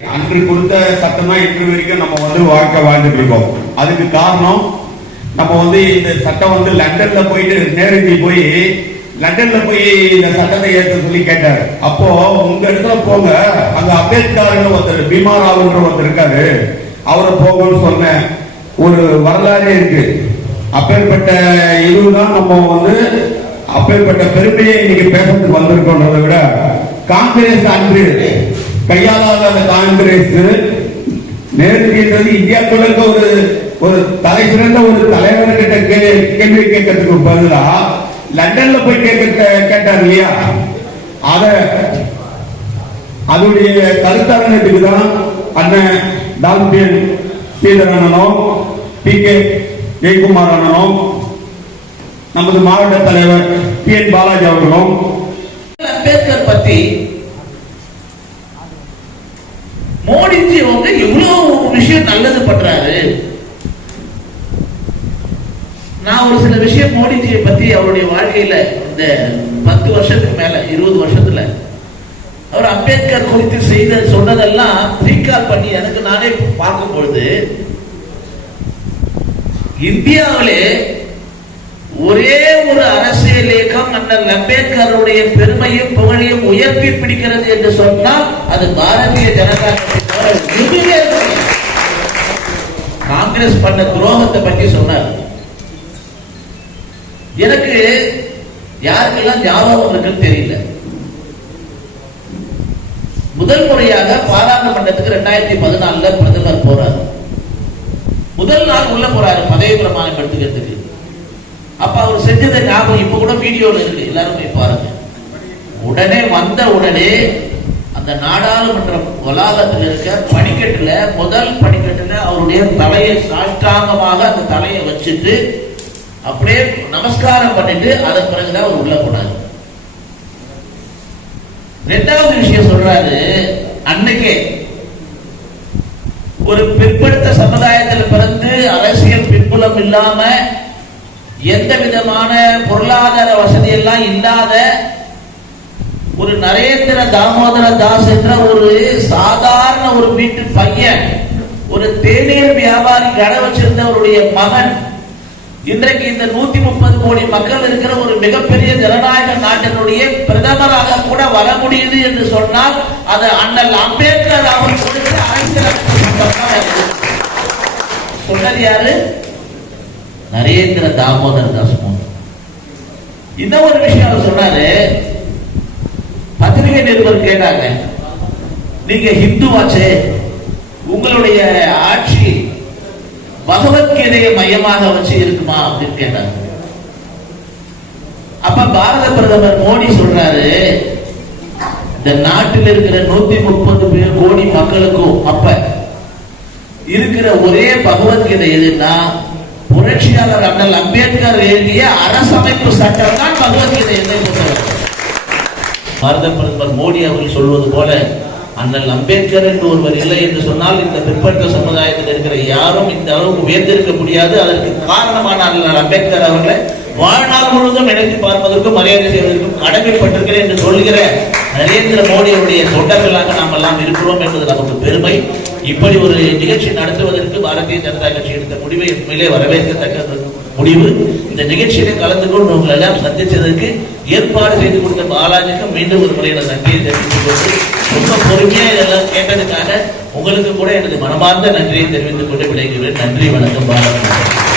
அன்று கொடுத்த சட்டம் தான் இன்று வரைக்கும் நம்ம வாழ்க்கை வாழ்ந்துட்டு இருக்கோம். அதுக்கு காரணம் நம்ம இந்த சட்டம் லண்டன்ல போயிட்டு நேரடி போய் லண்டன்ல போய் இந்த சட்டத்தை ஏற்ற சொல்லி கேட்டாரு. அப்போ உங்க இடத்துல போங்க, அங்க அம்பேத்கர் ஒருத்தர் பீமாராவ்ன்ற ஒருத்தர் இருக்காரு, அவரை போகணும்னு சொன்ன ஒரு வரலாறே இருக்கு. அப்பேற்பட்ட இதுதான் நம்ம அப்பேற்பட்ட பெருமையை இன்னைக்கு பேசுறதுக்கு வந்திருக்கோன்றதை விட, காங்கிரஸ் அன்று கையாளாத காங்கிரஸ் நேருன்றது இந்தியாவுக்கு ஒரு தலை சிறந்த ஒரு தலைவர்கிட்ட கேள்வி கேட்கறதுக்கு பதிலா லண்டன்ல போய் கேட்டார் இல்லையா, அதோடைய கருத்தரங்கத்துக்கு தான் அண்ணன் டால்பியன் ஸ்ரீதர் அண்ணனும் பி.கே. ஜெயக்குமார் அண்ணனும் நமது மாவட்ட தலைவர் பி.என். பாலாஜி அவர்களும் அம்பேத்கர் பத்தி மோடிஜி இவ்வளவு விஷயம் நல்லது பண்றாரு. நான் ஒரு சில விஷயம் மோடிஜியை பத்தி அவருடைய வாழ்க்கையில இந்த 10 வருஷத்துக்கு மேல 20 வருஷத்துல அவர் அம்பேத்கர் குறித்து சொன்னதெல்லாம் ரீகால் பண்ணி எனக்கு நானே பார்க்கும் பொழுது, இந்தியாவிலே ஒரே ஒரு அரசியல் இயக்கம் அண்ணல் அம்பேத்கருடைய பெருமையும் புகழையும் உயர்த்தி பிடிக்கிறது என்று சொன்னால் அது பாரதிய ஜனதா கட்சி. காங்கிரஸ் பண்ண துரோகத்தை பற்றி சொன்னார். எனக்கு யாருக்கெல்லாம் ஞாபகம் இருக்குன்னு தெரியல. முதல் முறையாக பாராளுமன்றத்துக்கு 2014 பிரதமர் போறாரு. முதல் நாள் உள்ள போறாரு பதவி பிரமாணம் எடுத்துக்கிறதுக்கு. அப்ப அவர் செஞ்சதை ஞாபகம் இப்ப கூட வீடியோல இருக்கு, எல்லாரும் போய் பாருங்க. உடனே அந்த நாடாளுமன்ற வளாகத்தில் இருக்க படிக்கட்டுல முதல் படிக்கட்டுல அவருடைய தலையை சாஷ்டாங்கமாக அந்த தலையை வச்சுட்டு அப்படியே நமஸ்காரம் பண்ணிட்டு அதன் பிறகுதான் அவர் உள்ள போனார். இரண்டாவது விஷயம் சொல்றாரு, அன்னைக்கே ஒரு பிற்படுத்த சமுதாயத்தில் பிறந்து அரசியல் பின்புலம் இல்லாம எந்த விதமான பொருளாதார வசதி எல்லாம் இல்லாத ஒரு நரேந்திர தாமோதர தாஸ் என்ற ஒரு சாதாரண ஒரு வீட்டு பையன், ஒரு தேநீர் வியாபாரி கடை வச்சிருந்தவருடைய மகன் இன்றைக்கு இந்த 130 கோடி மக்கள் இருக்கிற ஒரு மிகப்பெரிய ஜனநாயக நாட்டினுடைய பிரதமராக கூட வர முடியுது என்று சொன்னால் அது அண்ணல் அம்பேத்கர் அவர் கொடுத்த அரசியல் சொன்னது யாரு? நரேந்திர தாமோதர் தாஸ். இன்னும் ஒரு விஷயம் அவர் சொன்னாரு. பத்திரிகை நிருபர் கேட்டாங்க, நீங்க ஹிந்துவாச்சே, உங்களுடைய ஆட்சி பகவத்கீதையை மையமாக வச்சு இருக்குமா அப்படின்னு கேட்டாங்க. அப்ப பாரத பிரதமர் மோடி சொல்றாரு, இந்த நாட்டில் இருக்கிற 130 கோடி மக்களுக்கும் அப்ப இருக்கிற ஒரே பகவத்கீதை எதுன்னா புரட்சியாளர் அண்ணல் அம்பேத்கர் எழுதிய அரசமைப்பு சட்டம் தான் பகவத்கீதை. பாரத பிரதமர் மோடி அவர்கள் சொல்வது போல அண்ணல் அம்பேத்கர் என்று ஒருவர் இல்லை என்று சொன்னால் இந்த பிற்படுத்த சமுதாயத்தில் இருக்கிற யாரும் இந்த அளவுக்கு உயர்ந்திருக்க முடியாது. அதற்கு காரணமான அண்ணல் அம்பேத்கர் அவர்களை வாழ்நாள் முழுவதும் நினைத்து பார்ப்பதற்கும் மரியாதை செய்வதற்கும் கடமைப்பட்டிருக்கிறேன் என்று சொல்கிற நரேந்திர மோடி அவருடைய தொண்டர்களாக நாம் எல்லாம் இருக்கிறோம் என்பது நமக்கு பெருமை. இப்படி ஒரு நிகழ்ச்சி நடத்துவதற்கு பாரதிய ஜனதா கட்சி எடுத்த முடிவை உண்மையிலே வரவேற்கத்தக்க முடிவு. இந்த நிகழ்ச்சியில கலந்து கொண்டு உங்களை எல்லாம் சந்திச்சதற்கு ஏற்பாடு செய்து கொடுத்த பாலாஜிக்கு மீண்டும் ஒரு முறையில நன்றியை தெரிவித்துக் கொண்டு, ரொம்ப பொறுமையா இதெல்லாம் கேட்டதுக்காக உங்களுக்கு கூட எனது மனமார்ந்த நன்றியை தெரிவித்துக் கொண்டு விடைகிறேன். நன்றி, வணக்கம். பாலாஜி.